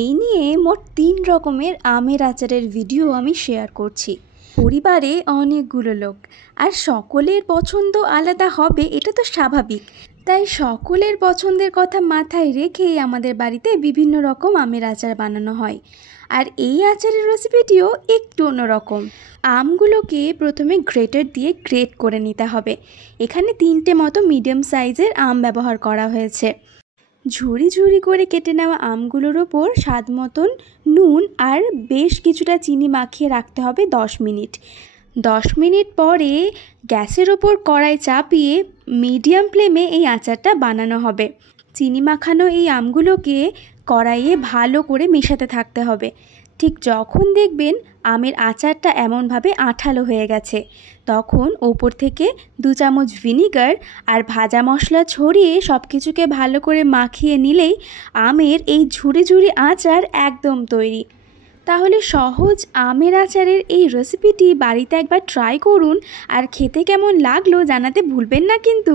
এই নিয়ে মোট 3 রকমের আমের আচারের ভিডিও আমি শেয়ার করছি। পরিবারে অনেকগুলো লোক, আর সকলের পছন্দ আলাদা হবে এটা তো স্বাভাবিক। তাই সকলের পছন্দের কথা মাথায় রেখেই আমাদের বাড়িতে বিভিন্ন রকম আমের আচার বানানো হয়। আর এই আচারের রেসিপিটিও একটু অন্যরকম। আমগুলোকে প্রথমে গ্রেটার দিয়ে গ্রেট করে নিতে হবে। এখানে 3টে মতো মিডিয়াম সাইজের আম ব্যবহার করা হয়েছে। ঝুরি ঝুরি করে কেটে নেওয়া আমগুলোর ওপর স্বাদ মতন নুন আর বেশ কিছুটা চিনি মাখিয়ে রাখতে হবে 10 মিনিট। 10 মিনিট পরে গ্যাসের ওপর কড়াই চাপিয়ে মিডিয়াম ফ্লেমে এই আচারটা বানানো হবে। চিনি মাখানো এই আমগুলোকে কড়াইয়ে ভালো করে মেশাতে থাকতে হবে। ঠিক যখন দেখবেন আমের আচারটা এমনভাবে আঠালো হয়ে গেছে, তখন ওপর থেকে 2 চামচ ভিনিগার আর ভাজা মশলা ছড়িয়ে সব কিছুকে ভালো করে মাখিয়ে নিলেই আমের এই ঝুরি ঝুরি আচার একদম তৈরি। তাহলে সহজ আমের আচারের এই রেসিপিটি বাড়িতে একবার ট্রাই করুন, আর খেতে কেমন লাগলো জানাতে ভুলবেন না কিন্তু।